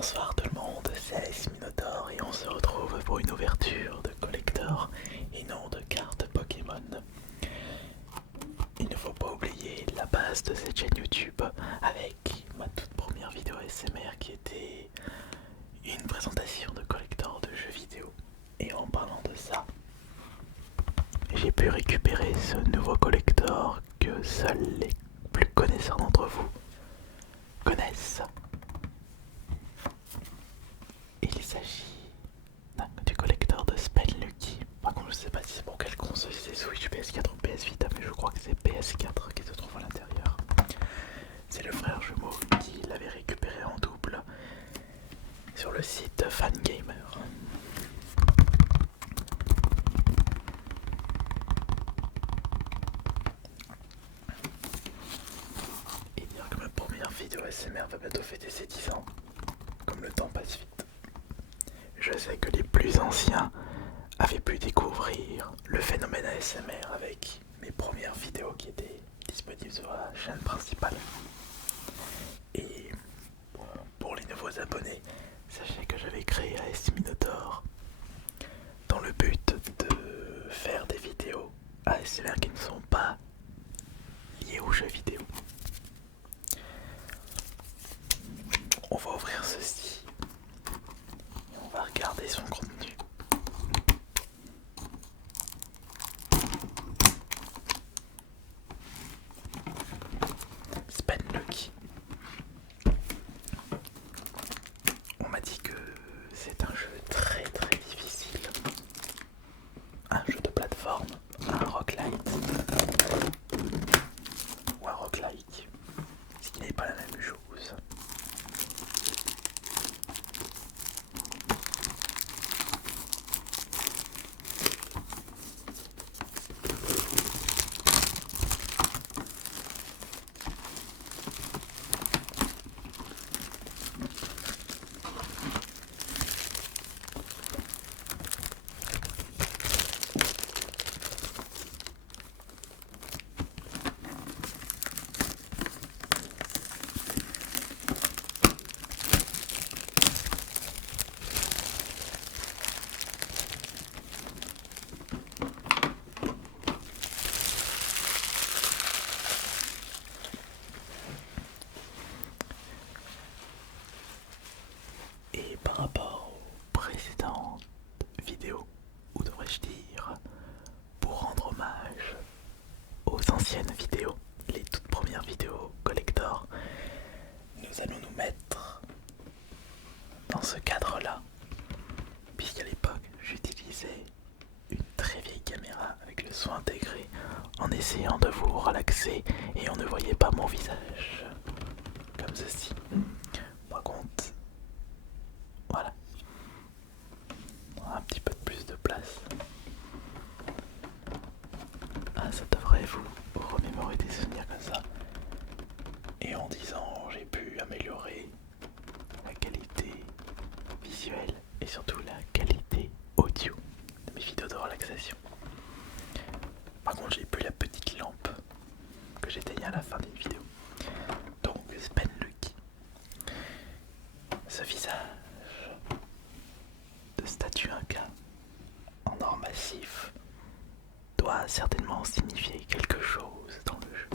Bonsoir tout le monde, c'est Alice Minotaur et on se retrouve pour une ouverture de collector et non de cartes Pokémon. Il ne faut pas oublier la base de cette chaîne YouTube avec ma toute première vidéo ASMR qui était une présentation de collector de jeux vidéo. Et en parlant de ça, j'ai pu récupérer ce nouveau collector que seuls les plus connaisseurs d'entre vous connaissent. Il s'agit du collector de Spelunky. Par contre, je sais pas si c'est pour quelle console, si c'est Switch, PS4 ou PS Vita, mais je crois que c'est PS4 qui se trouve à l'intérieur. C'est le frère jumeau qui l'avait récupéré en double sur le site Fangamer. Et dire que ma première vidéo ASMR va bientôt fêter ses 10 ans, comme le temps passe vite. Je sais que les plus anciens avaient pu découvrir le phénomène ASMR avec mes premières vidéos qui étaient disponibles sur la chaîne principale. Et pour les nouveaux abonnés, sachez que j'avais créé AS Minotaur dans le but de faire des vidéos ASMR qui ne sont pas liées aux jeux vidéo. On va ouvrir ceci et on va regarder son contenu. Spelunky. On m'a dit que c'est un jeu très difficile. Un jeu de plateforme, un roguelite ou un roguelike, ce qui n'est pas la même chose. Et par rapport aux précédentes vidéos, ou devrais-je dire, pour rendre hommage aux anciennes vidéos, les toutes premières vidéos collector, nous allons nous mettre dans ce cadre-là, puisqu'à l'époque j'utilisais une très vieille caméra avec le son intégré en essayant de vous relaxer et on ne voyait pas mon visage comme ceci. Par contre, voilà, on a un petit peu de plus de place. Ah, ça devrait vous remémorer des souvenirs comme ça. Et en 10 ans, j'ai pu améliorer la qualité visuelle et surtout la qualité audio de mes vidéos de relaxation. Par contre, j'ai plus la petite lampe que j'éteignais à la fin des vidéos. Donc, Spelunky. Ce visage de statue Inca en or massif doit certainement signifier quelque chose dans le jeu.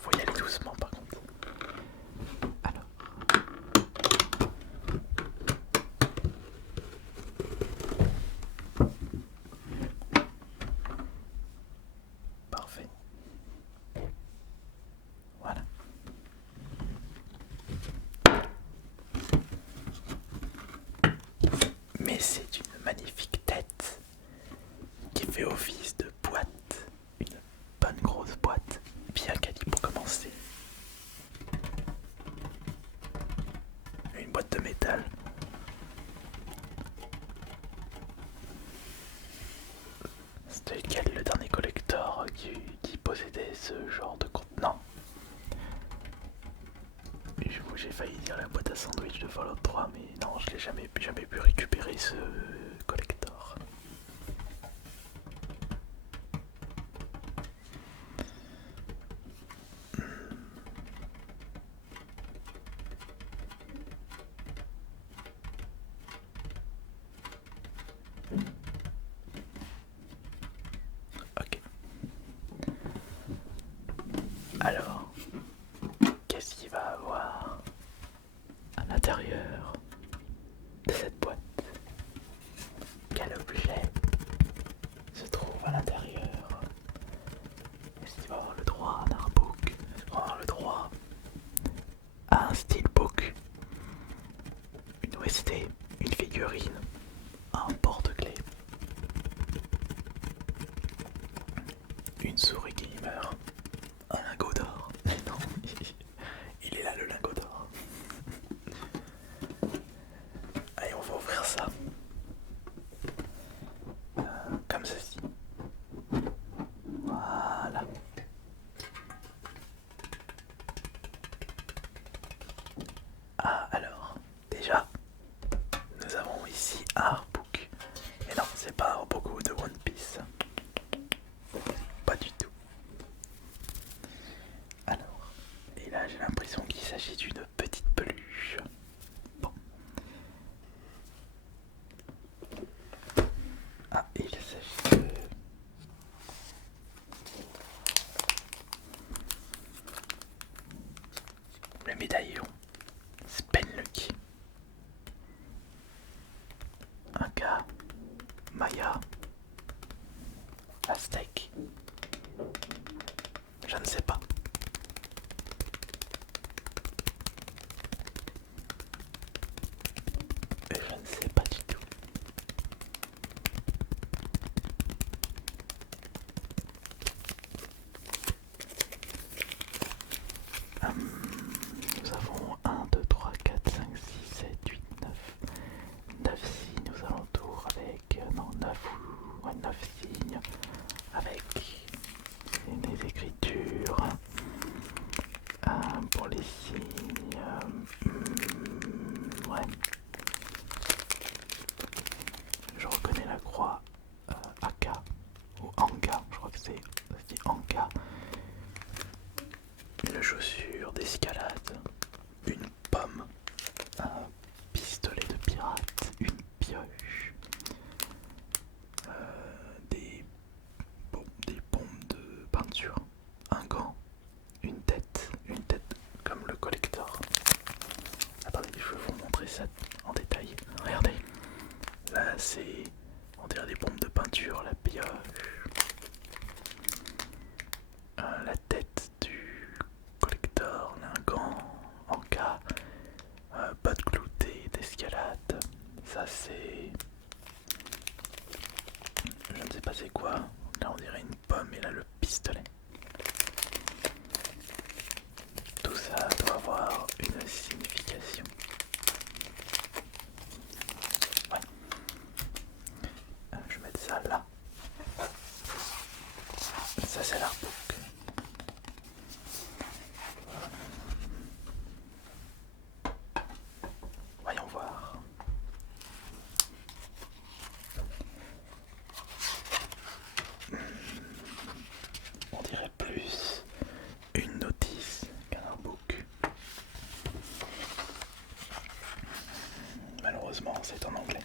Faut y aller doucement par contre. Alors. Parfait. Voilà. Mais c'est une magnifique tête qui fait office de boîte. Une bonne grosse boîte, bien quali pour commencer. Une boîte de métal. C'était lequel le dernier collector qui possédait ce genre de contenant? J'ai failli dire la boîte à sandwich de Fallout 3, mais non, je l'ai jamais pu récupérer ce collector. Oui, c'était une figurine, un porte-clés, une souris gamer, un lingot d'or. Non, il est là le lingot d'or. Allez, on va ouvrir ça. Comme ceci. Voilà. Ah, alors, déjà, nous avons ici un artbook. Mais non, c'est pas un artbook de One Piece. Pas du tout. Alors, et là j'ai l'impression qu'il s'agit d'une petite peluche. Bon. Ah, il s'agit de... le médaillon Spenlucky. Un gars, Maya, Aztec. Je ne sais pas. Je ne sais pas du tout. Nous avons 1, 2, 3, 4, 5, 6, 7, 8, 9 signes aux alentours avec... non, 9 signes avec des écritures pour les signes. Ouais. Je reconnais la croix Aka ou Anga, je crois que c'est Anga. Une chaussure d'escalade, une pomme, un pistolet de pirate, une pioche, des bombes de peinture, un gant, une tête comme le collector. Attendez, je vais vous montrer ça en détail. Regardez, là c'est, on dirait des bombes de peinture, la pioche, la tête du collector, un gant en cas, bottes cloutées d'escalade. Ça c'est, je ne sais pas c'est quoi. Là on dirait une pomme et là le pistolet. Tout ça doit avoir une signification. Ouais. Je vais mettre ça là. Ça c'est l'artbook. Voyons voir. On dirait plus une notice qu'un artbook. Malheureusement, c'est en anglais.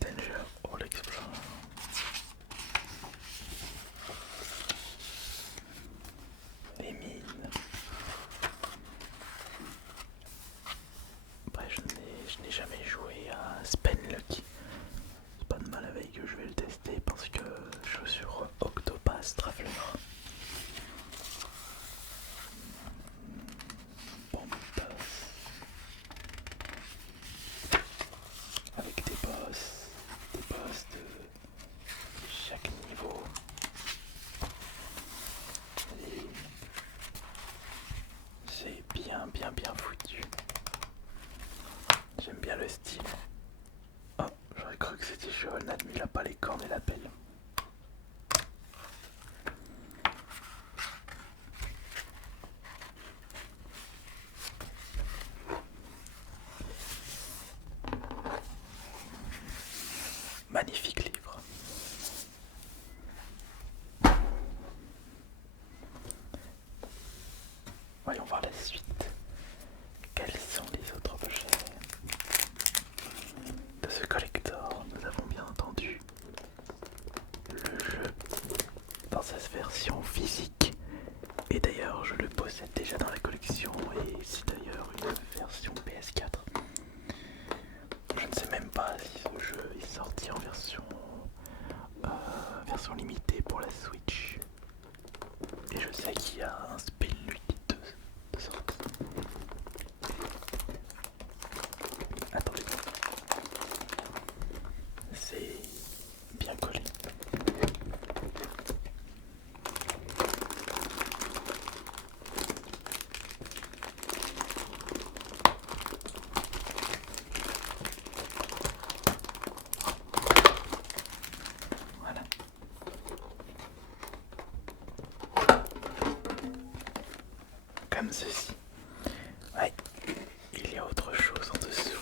Danger All Explorer. Les mines. Après, je n'ai jamais joué à Spenlucky. C'est pas de mal avec que je vais le tester parce que je joue sur Octopath Traveler. Bon, avec des boss de chaque niveau. Et c'est bien foutu. J'aime bien le style. Oh, j'aurais cru que c'était Shovel Knight, mais il a pas les cornes et la pelle. Magnifique livre. Voyons voir la suite. Quels sont les autres objets de ce collector? Nous avons bien entendu le jeu dans sa version physique. Et d'ailleurs, je le possède déjà dans la collection. Et c'est d'ailleurs une version PS4. Je ne sais même pas si ce jeu est sorti en version limitée pour la Switch. Et je sais qu'il y a un Spenlucky de sortie. Attendez, comme ceci. Ouais, il y a autre chose en dessous.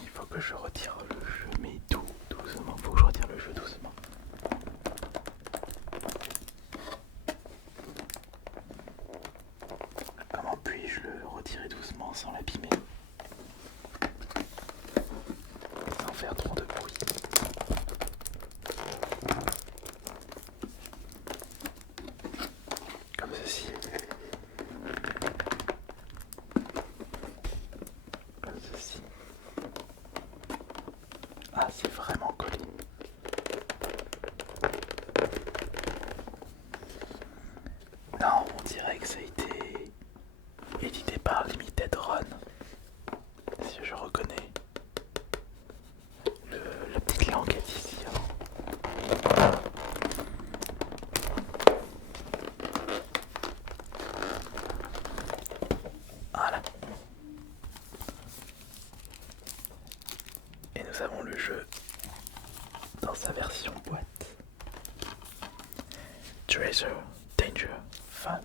Il faut que je retire le jeu, mais doucement. Faut que je retire le jeu doucement. Comment puis-je le retirer doucement sans l'abîmer, sans faire trop de bruit? Comme ceci. Comme ceci. Ah, c'est vraiment collé. Non, on dirait que ça a été édité par Limited Run. Si je reconnais la petite languette ici. Voilà. Et nous avons le jeu dans sa version boîte. Treasure, danger, fun.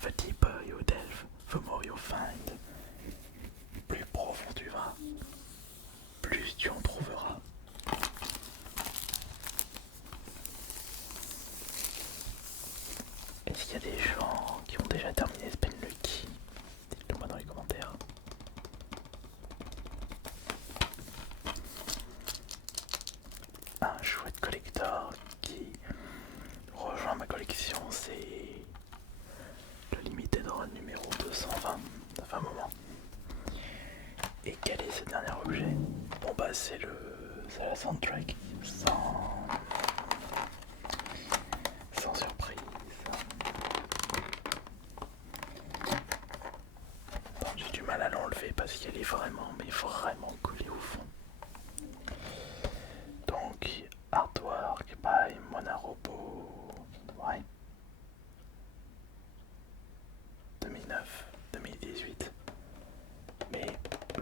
The deeper you delve, the more you find. Plus profond tu vas, plus tu en trouveras. Est-ce qu'il y a des gens qui ont déjà terminé Spelunky? Dites-le moi dans les commentaires. Un chouette collector qui rejoint ma collection, c'est le Limited Run numéro 220. Ça fait un moment. Et quel est ce dernier objet? Bon bah c'est la soundtrack, sans surprise. Bon, j'ai du mal à l'enlever parce qu'elle est vraiment collée au fond. Donc artwork by Monarobo. Ouais. 2009-2018. Mais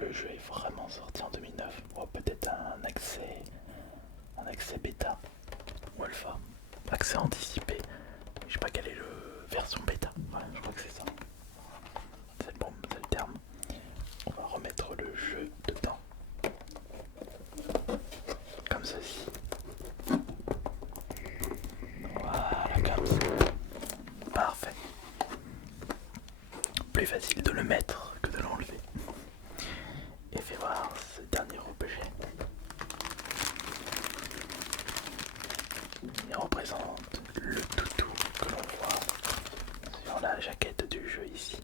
le jeu est vraiment sorti en 2009. Ou peut-être un accès bêta ou alpha. Accès anticipé. Je sais pas quelle est la version bêta. Ouais, je crois que c'est ça. C'est bon, c'est le terme. On va remettre le jeu dedans. Comme ceci. Voilà, comme ça. Parfait. Plus facile de le mettre que de l'enlever. Et fais voir ce dernier objet. Il représente le toutou que l'on voit sur la jaquette du jeu ici.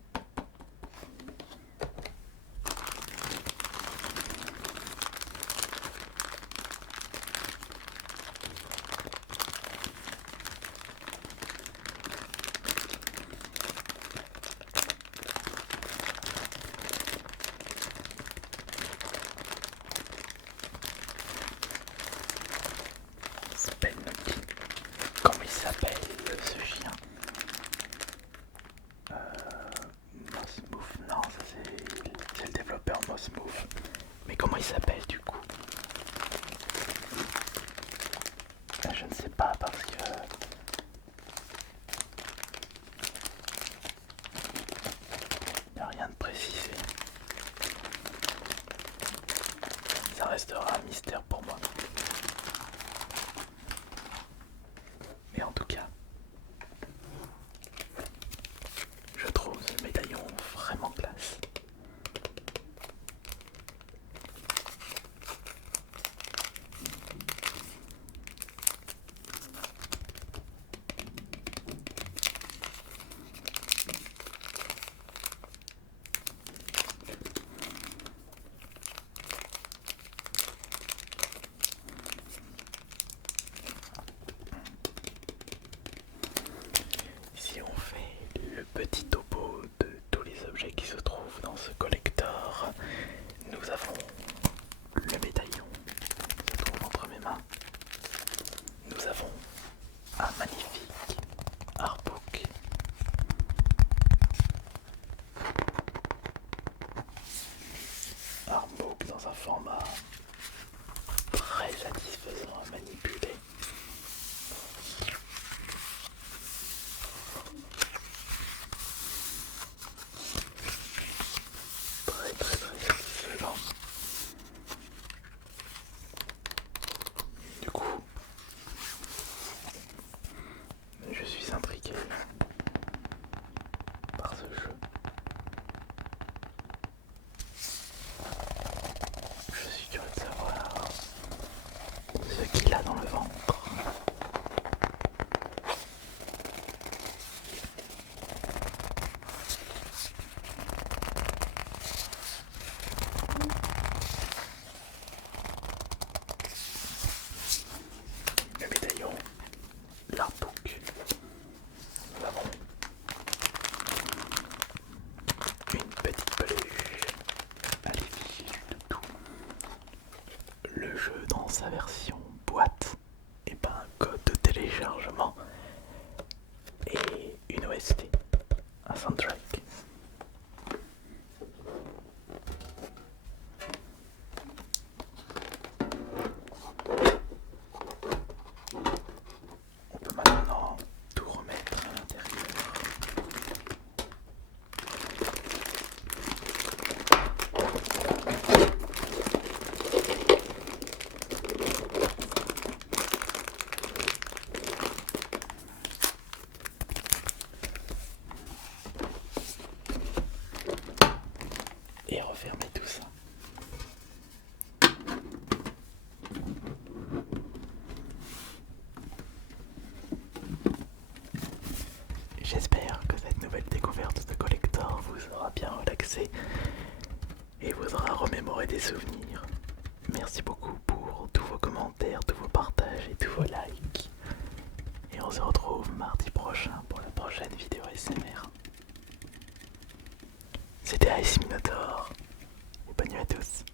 Spelunky. Comment il s'appelle ce chien? Mossmooth, non, ça c'est le développeur Mossmooth. Mais comment il s'appelle du coup? Je ne sais pas parce que il n'y a rien de précisé. Ça restera un mystère pour moi. Mais en tout cas, je trouve ce médaillon vraiment classe. qu'il a dans le ventre. Le médaillon, l'artbook. Nous avons une petite peluche à l'effigie du toutou. Le jeu dans sa version boîte et pas un code de téléchargement et une OST, un soundtrack. On peut maintenant tout remettre à l'intérieur. Et refermer tout ça. J'espère que cette nouvelle découverte de collector vous aura bien relaxé et vous aura remémoré des souvenirs. Merci beaucoup pour tous vos commentaires, tous vos partages et tous vos likes. Et on se retrouve mardi prochain pour la prochaine vidéo ASMR. C'était Ice Minotaur et bonne nuit à tous.